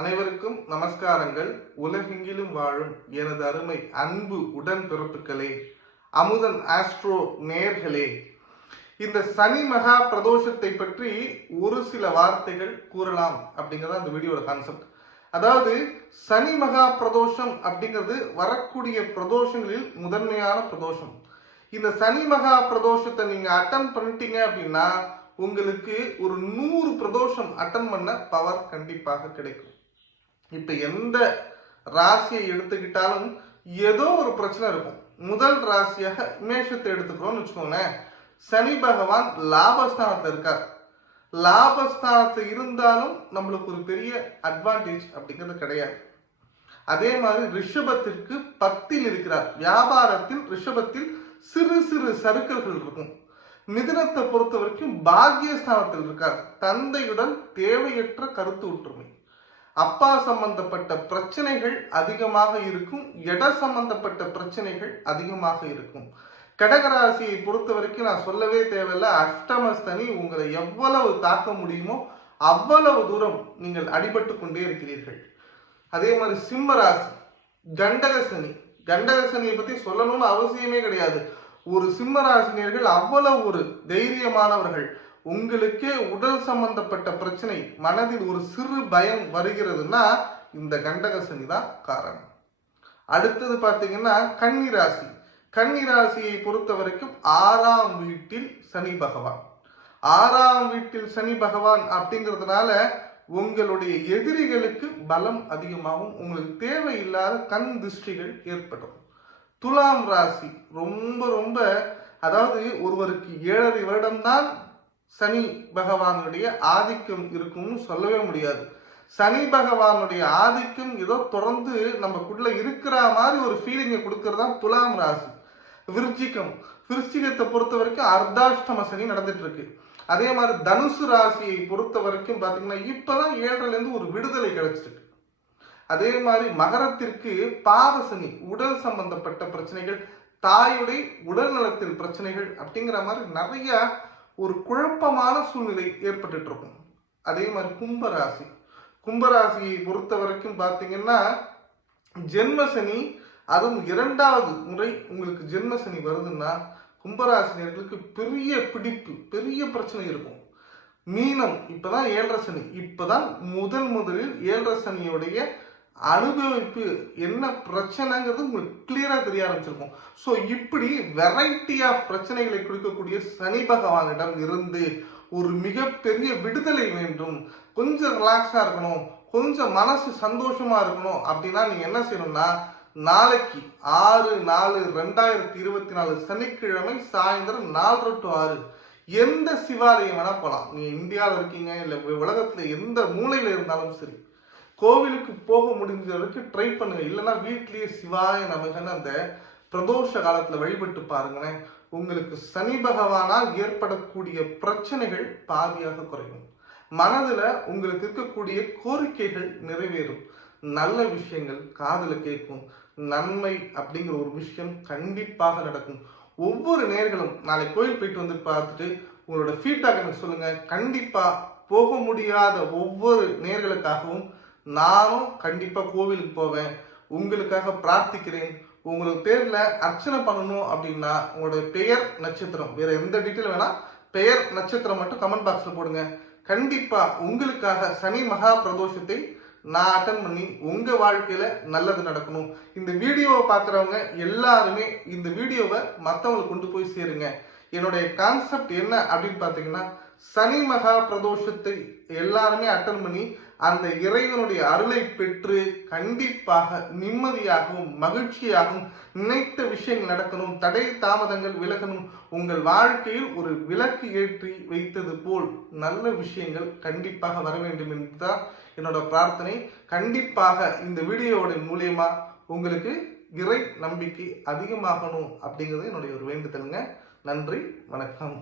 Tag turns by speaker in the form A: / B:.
A: அனைவருக்கும் நமஸ்காரங்கள். உலகெங்கிலும் வாழும் எனது அருமை அன்பு உடன் பிறப்புகளே அமுதன் ஆஸ்ட்ரோ நேர்களே. இந்த சனி மகா பிரதோஷத்தை பற்றி ஒரு சில வார்த்தைகள் கூறலாம் அப்படிங்கிறது அந்த வீடியோட கான்செப்ட் அதாவது சனி மகா பிரதோஷம் அப்படிங்கிறது வரக்கூடிய பிரதோஷங்களில் முதன்மையான பிரதோஷம். இந்த சனி மகா பிரதோஷத்தை நீங்க அட்டன் பண்ணிட்டீங்க அப்படின்னா உங்களுக்கு ஒரு நூறு பிரதோஷம் அட்டன் பண்ண பவர் கண்டிப்பாக கிடைக்கும். இப்ப எந்த ராசியை எடுத்துக்கிட்டாலும் ஏதோ ஒரு பிரச்சனை இருக்கும். முதல் ராசியாக மேஷத்தை எடுத்துக்கிறோம்னு வச்சுக்கோங்களேன். சனி பகவான் லாபஸ்தானத்தில் இருக்கார். லாபஸ்தானத்தை இருந்தாலும் நம்மளுக்கு ஒரு பெரிய அட்வான்டேஜ் அப்படிங்கிறது கிடையாது. அதே மாதிரி ரிஷபத்திற்கு பத்தில் இருக்கிறார். வியாபாரத்தில் ரிஷபத்தில் சிறு சிறு சறுக்கல்கள் இருக்கும். மிதுனத்தை பொறுத்த வரைக்கும் பாக்கியஸ்தானத்தில் இருக்கார். தந்தையுடன் தேவையற்ற கருத்து ஒற்றுமை. அப்பா சம்பந்தப்பட்ட பிரச்சனைகள் அதிகமாக இருக்கும் இட சம்பந்தப்பட்ட பிரச்சனைகள் அதிகமாக இருக்கும். கடகராசியை பொறுத்த வரைக்கும் நான் சொல்லவே தேவையில்ல. அஷ்டமஸ்தனி உங்களை எவ்வளவு தாக்க முடியுமோ அவ்வளவு தூரம் நீங்கள் அடிபட்டு கொண்டே இருக்கிறீர்கள். அதே மாதிரி சிம்ம ராசி கண்டகசனி கண்டகசனியை பத்தி சொல்லணும்னு அவசியமே கிடையாது. ஒரு சிம்ம ராசினியர்கள் அவ்வளவு ஒரு தைரியமானவர்கள். உங்களுக்கே உடல் சம்பந்தப்பட்ட பிரச்சனை மனதில் ஒரு சிறு பயம் வருகிறதுனா இந்த கண்டகசனி தான் காரணம். அடுத்தது பார்த்தீங்கன்னா கன்னிராசி கன்னிராசியை பொறுத்த வரைக்கும் ஆறாம் வீட்டில் சனி பகவான். ஆறாம் வீட்டில் சனி பகவான் அப்படிங்கிறதுனால உங்களுடைய எதிரிகளுக்கு பலம் அதிகமாகும். உங்களுக்கு தேவையில்லாத கண் திருஷ்டிகள் ஏற்படும். துலாம் ராசி ரொம்ப ரொம்ப அதாவது ஒருவருக்கு ஏழரை வருடம்தான் சனி பகவானுடைய ஆதிக்கம் இருக்கும்னு சொல்லவே முடியாது. சனி பகவானுடைய ஆதிக்கம் ஏதோ தொடர்ந்து நமக்குள்ள இருக்கிற மாதிரி ஒரு ஃபீலிங்கை கொடுக்கறதா துலாம் ராசி. விருச்சிகம். விருச்சிகத்தை பொறுத்த வரைக்கும் அர்த்தாஷ்டம சனி நடந்துட்டு இருக்கு அதே மாதிரி தனுசு ராசியை பொறுத்த வரைக்கும் பார்த்தீங்கன்னா இப்போதான் ஏழரைலேருந்து ஒரு விடுதலை கிடைச்சிருக்கு. அதே மாதிரி மகரத்திற்கு பாதசனி உடல் சம்பந்தப்பட்ட பிரச்சனைகள் தாயுடைய உடல் நலத்தில் பிரச்சனைகள் அப்படிங்கிற மாதிரி நிறைய ஒரு குழப்பமான சூழ்நிலை ஏற்பட்டுட்டு இருக்கும் அதே மாதிரி கும்பராசி. கும்பராசியை பொறுத்த வரைக்கும் பார்த்தீங்கன்னா ஜென்மசனி அதுவும் இரண்டாவது முறை உங்களுக்கு ஜென்மசனி வருதுன்னா கும்பராசினியர்களுக்கு பெரிய பிடிப்பு பெரிய பிரச்சனை இருக்கும். மீனம் இப்போதான் ஏழரை சனி. இப்போதான் முதல் முதலில் ஏழரை சனியுடைய அனுபவிப்பு என்ன பிரச்சனைங்கிறது உங்களுக்கு கிளியராக தெரிய ஆரம்பிச்சிருக்கும். ஸோ இப்படி வெரைட்டி ஆஃப் பிரச்சனைகளை கொடுக்கக்கூடிய சனி பகவானிடம் இருந்து ஒரு மிகப்பெரிய விடுதலை வேண்டும். கொஞ்சம் ரிலாக்ஸாக இருக்கணும். கொஞ்சம் மனசு சந்தோஷமாக இருக்கணும். அப்படின்னா நீங்கள் என்ன செய்யணும்னா நாளைக்கு ஆறு நாலு ரெண்டாயிரத்தி இருபத்தி நாலு சனிக்கிழமை சாயந்தரம் நாலரை டு ஆறு. எந்த சிவாலயம் வேணால் போகலாம் நீங்கள் இந்தியாவில் இருக்கீங்க இல்லை உலகத்தில் எந்த மூலையில் இருந்தாலும் சரி. கோவிலுக்கு போக முடிஞ்ச வரைக்கும் ட்ரை பண்ணுங்க. இல்லைன்னா வீட்லேயே சிவாய நமகன்னு அந்த பிரதோஷ காலத்துல வழிபட்டு பாருங்களேன். உங்களுக்கு சனி பகவானால் ஏற்படக்கூடிய பிரச்சனைகள் பாதியாக குறையும். மனதுல உங்களுக்கு இருக்கக்கூடிய கோரிக்கைகள் நிறைவேறும். நல்ல விஷயங்கள் காதல கேட்கும். நன்மை அப்படிங்கிற ஒரு விஷயம் கண்டிப்பாக நடக்கும். ஒவ்வொரு நேர்களும் நாளை கோயில் போயிட்டு வந்து பார்த்துட்டு உங்களோட ஃபீட்பேக் எனக்கு சொல்லுங்க. கண்டிப்பா போக முடியாத ஒவ்வொரு நேர்களுக்காகவும் நானும் கண்டிப்பாக கோவிலுக்கு போவேன். உங்களுக்காக பிரார்த்திக்கிறேன். உங்களுக்கு பேரில் அர்ச்சனை பண்ணணும் அப்படின்னா உங்களோட பெயர் நட்சத்திரம். வேற எந்த டீட்டெயில் வேணா பெயர் நட்சத்திரம் மட்டும் கமெண்ட் பாக்ஸில் போடுங்க. கண்டிப்பாக உங்களுக்காக சனி மகா பிரதோஷத்தை நான் அட்டன் பண்ணி உங்கள் வாழ்க்கையில் நல்லது நடக்கணும். இந்த வீடியோவை பார்க்குறவங்க எல்லாருமே இந்த வீடியோவை மற்றவங்களுக்கு கொண்டு போய் சேருங்க. என்னுடைய கான்செப்ட் என்ன அப்படின்னு பார்த்தீங்கன்னா சனி மகா பிரதோஷத்தை எல்லாருமே அட்டன் பண்ணி அந்த இறைவனுடைய அருளை பெற்று கண்டிப்பாக நிம்மதியாகவும் மகிழ்ச்சியாகவும் நினைத்த விஷயங்கள் நடக்கணும் தடை தாமதங்கள் விலகணும் உங்கள் வாழ்க்கையில் ஒரு விளக்கு ஏற்றி வைத்தது போல் நல்ல விஷயங்கள் கண்டிப்பாக வர வேண்டும் என்றுதான் என்னோட பிரார்த்தனை. கண்டிப்பாக இந்த வீடியோவுடைய மூலியமா உங்களுக்கு இறை நம்பிக்கை அதிகமாகணும் அப்படிங்கிறது என்னுடைய ஒரு வேண்டுதலுங்க. நன்றி வணக்கம்.